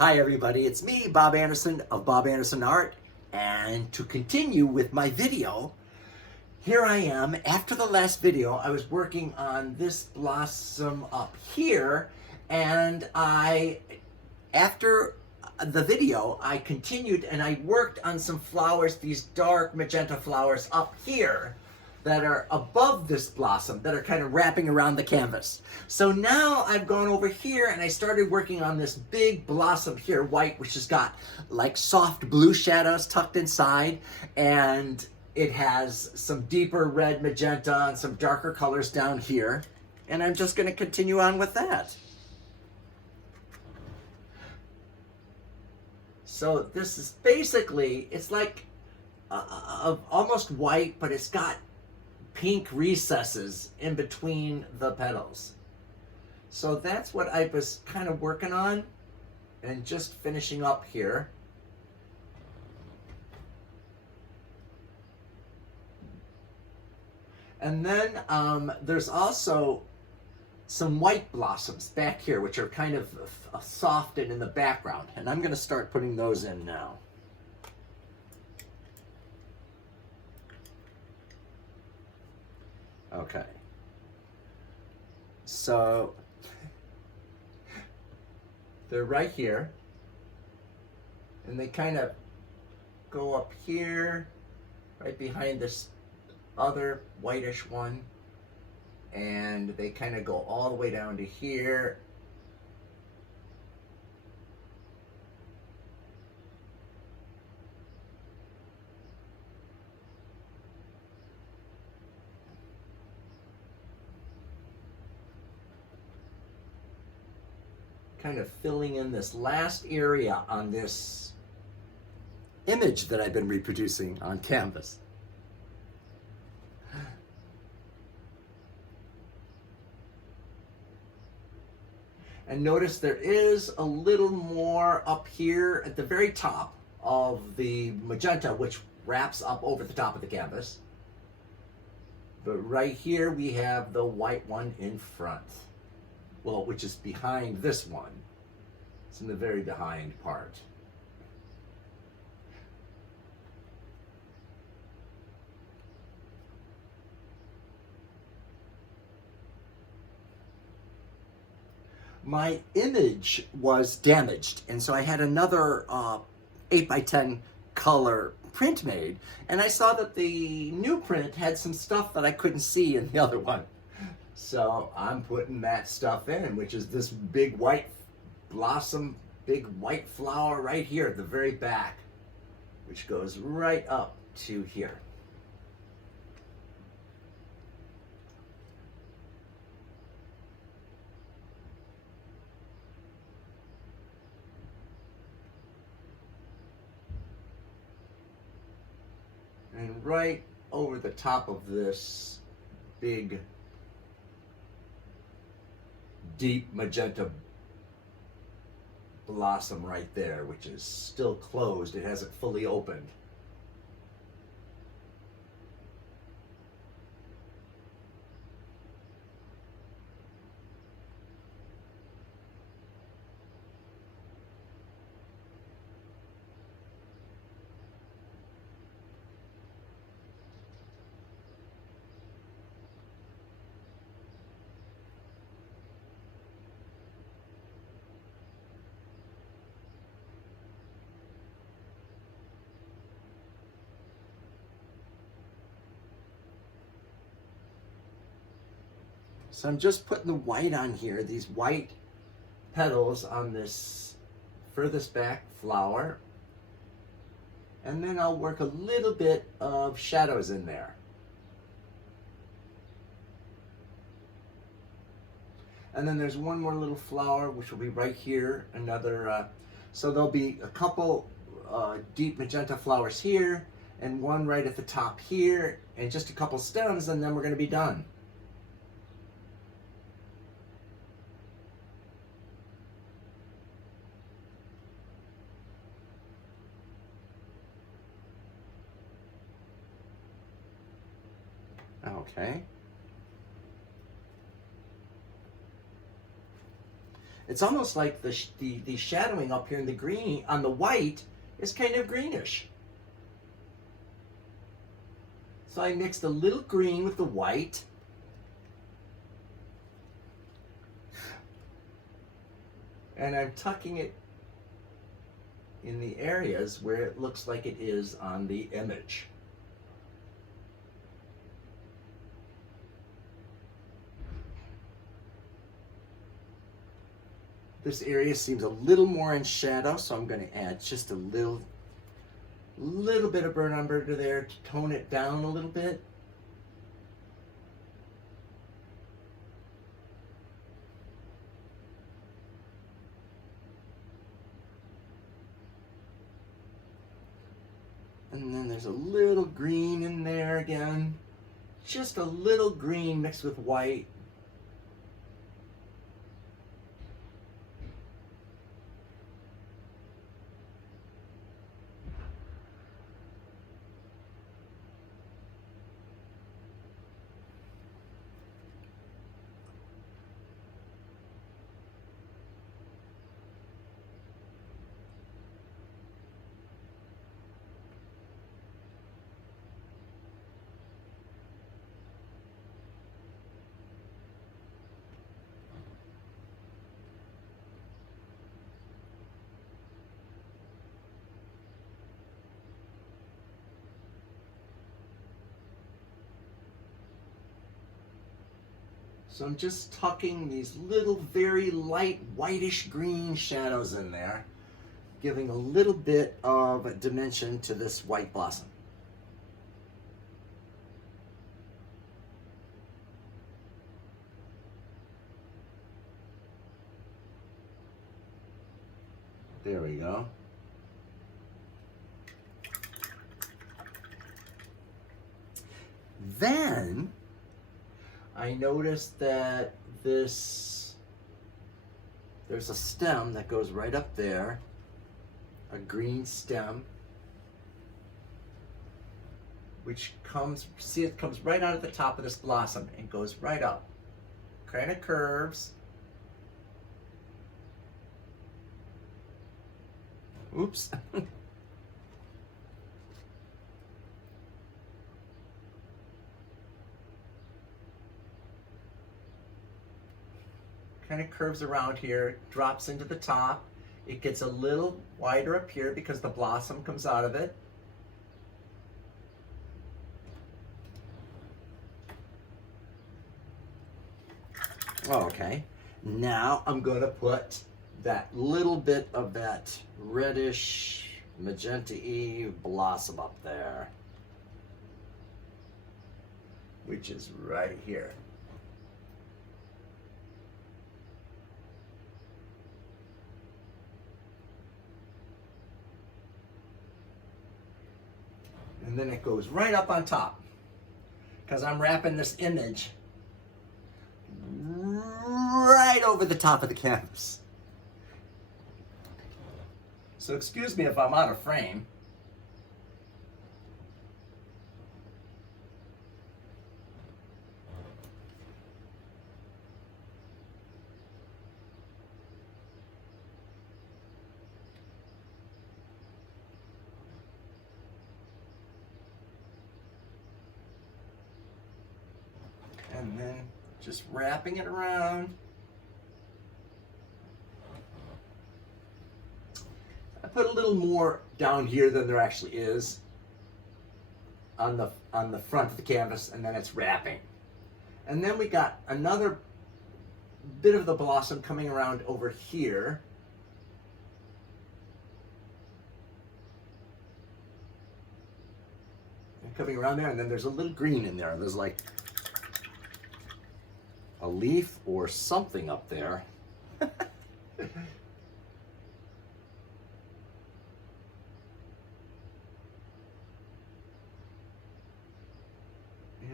Hi everybody, it's me, Bob Anderson of Bob Anderson Art, and to continue with my video, here I am. After the last video, I was working on this blossom up here, and after the video, I continued and I worked on some flowers, these dark magenta flowers up here that are above this blossom, that are kind of wrapping around the canvas. So now I've gone over here and I started working on this big blossom here, white, which has got like soft blue shadows tucked inside, and it has some deeper red magenta and some darker colors down here. And I'm just gonna continue on with that. So this is basically, it's like almost white, but it's got pink recesses in between the petals. So that's what I was kind of working on and just finishing up here. And then there's also some white blossoms back here, which are kind of soft and in the background. And I'm going to start putting those in now. Okay. So they're right here. And they kind of go up here, right behind this other whitish one. And they kind of go all the way down to here. Kind of filling in this last area on this image that I've been reproducing on canvas. And notice there is a little more up here at the very top of the magenta, which wraps up over the top of the canvas. But right here we have the white one in front. Well, which is behind this one. It's in the very behind part. My image was damaged, and so I had another 8x10 color print made, and I saw that the new print had some stuff that I couldn't see in the other one. So I'm putting that stuff in, which is this big white blossom, big white flower right here at the very back, which goes right up to here. And right over the top of this big, deep magenta blossom right there, which is still closed. It hasn't fully opened. So I'm just putting the white on here, these white petals on this furthest back flower. And then I'll work a little bit of shadows in there. And then there's one more little flower, which will be right here, another, so there'll be a couple deep magenta flowers here, and one right at the top here, and just a couple stems, and then we're going to be done. Okay. It's almost like the shadowing up here in the green, on the white, is kind of greenish. So I mixed a little green with the white. And I'm tucking it in the areas where it looks like it is on the image. This area seems a little more in shadow, so I'm going to add just a little bit of burnt umber to there to tone it down a little bit. And then there's a little green in there again. Just a little green mixed with white. So I'm just tucking these little very light whitish green shadows in there, giving a little bit of dimension to this white blossom. There we go. Then I noticed that there's a stem that goes right up there, a green stem, which comes, see, it comes right out of the top of this blossom and goes right up, kind of curves. Oops. Kind of curves around here, drops into the top. It gets a little wider up here because the blossom comes out of it. Okay, now I'm going to put that little bit of that reddish magenta-y blossom up there, which is right here. And then it goes right up on top because I'm wrapping this image right over the top of the canvas. So excuse me if I'm out of frame. And then just wrapping it around. I put a little more down here than there actually is on the front of the canvas, and then it's wrapping. And then we got another bit of the blossom coming around over here. And coming around there, and then there's a little green in there. There's like a leaf or something up there.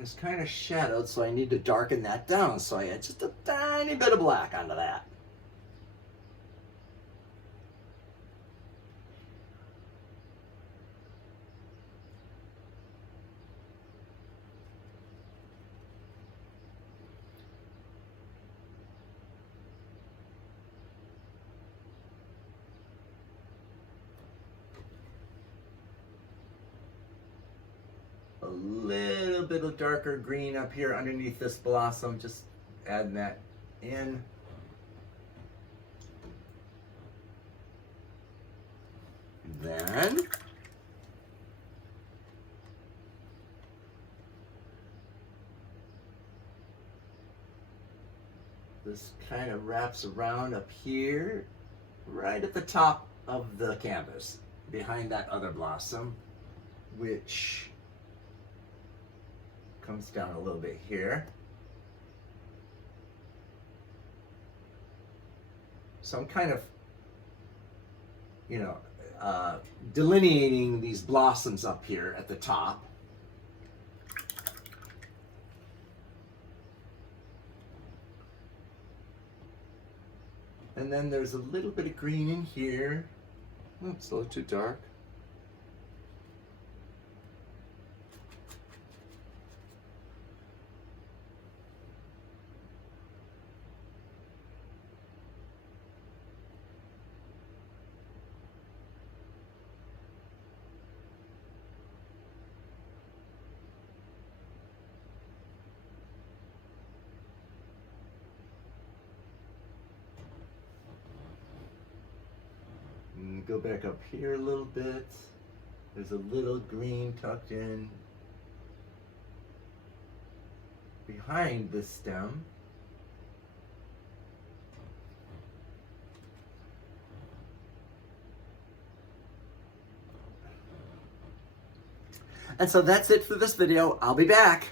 It's kind of shadowed, so I need to darken that down. So I add just a tiny bit of black onto that. a little bit of darker green up here underneath this blossom, just adding that in. Then this kind of wraps around up here, right at the top of the canvas, behind that other blossom, which comes down a little bit here. So I'm kind of, delineating these blossoms up here at the top. And then there's a little bit of green in here. Oh, it's a little too dark. Go back up here a little bit. There's a little green tucked in behind the stem. And so that's it for this video. I'll be back.